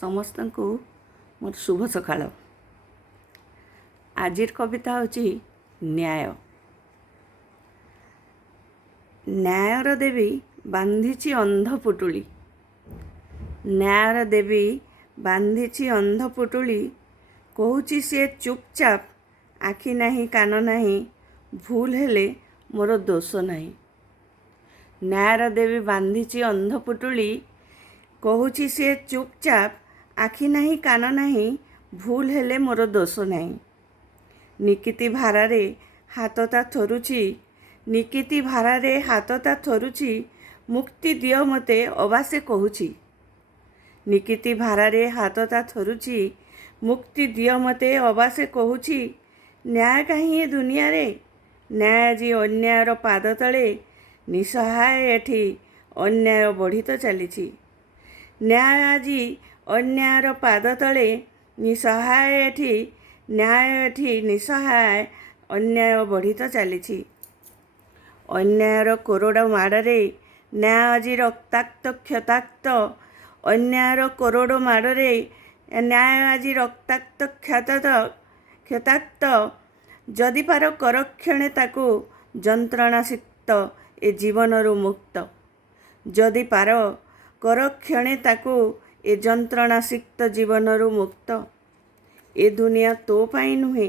समस्त को मोर शुभ सकाळ। आजिर कविता होची न्याय। न्यायर देवी बांधीची अंध पुटुली। न्यायर देवी बांधीची अंध पुटुली। कहूची से चुपचाप, आखि नाही कान नाही, भूल हेले मोर दोष नाही। न्यायर देवी बांधीची अंध पुटुली। कहूची से चुपचाप, आखि नाही कान नाही, भूल हेले मोर दोष नाही। निकिति भारारे हातता थरुची। निकिति भारारे हातता थरुची। मुक्ति दियो मते अबासे कहूची। निकिति भारारे हातता थरुची। मुक्ति दियो मते अबासे कहूची। न्याय काहीं ए दुनिया रे। न्याय जी अन्यायर पाद तले। निसहाय एठी अन्याय बढ़ी तो चलीची। न्याय आजी अन्यायर पाद तले। निसहाय एठी न्याय एठी निसहाय अन्याय बढ़ी तो चलीची। अन्यायर कोरोड़ माड़े न्याय आजी रक्ताक्त क्षताक्त। अन्यायर कोरोड़ माड़े न्याय आजी रक्ताक्त क्षताक्त। जदि पार करक्षणे ताकू जंत्रणासिक्त ए जीवनरु मुक्त। जदि पार करक्षणे ताकू ए जंत्रणासिक्त जीवनरु मुक्त। ए दुनिया तो पाई नुहे।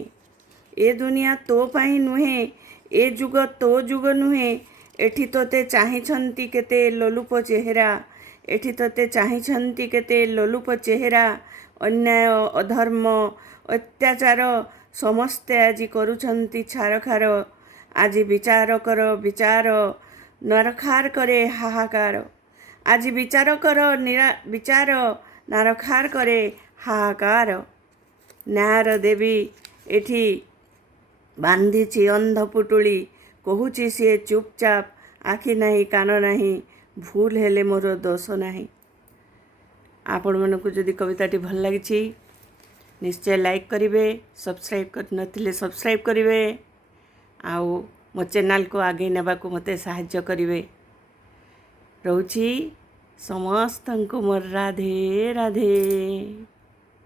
ए दुनिया तो पाई नुहे। ए जुग तो जुग नुहे। एठी तोते चाहिछंती केते लोलुप चेहरा। एठी तोते चाहिछंती केते लोलुप चेहरा। अन्याय अधर्म अत्याचार समस्ते आजी करुछंती छारखार। आजी विचार कर विचार, नरखार करे हाहाकार। आजी विचार कर विचार, नरखार करे हाहाकार। न्यायर देवी एठी बांधीची अंध पुटुली। कहूची सी चुपचाप, आखि नाही कान नाही, भूल हेले मोर दोष नाही। आपण मानकु जदि कविताटी भल लागिछि निश्चय लाइक करिवे। सब्सक्राइब कर नथिले सब्सक्राइब करिवे। आउ मो चैनल को आगे नेबाकु मते सहाय्य करिवे। रहूछि समस्तंकु मोर राधे राधे।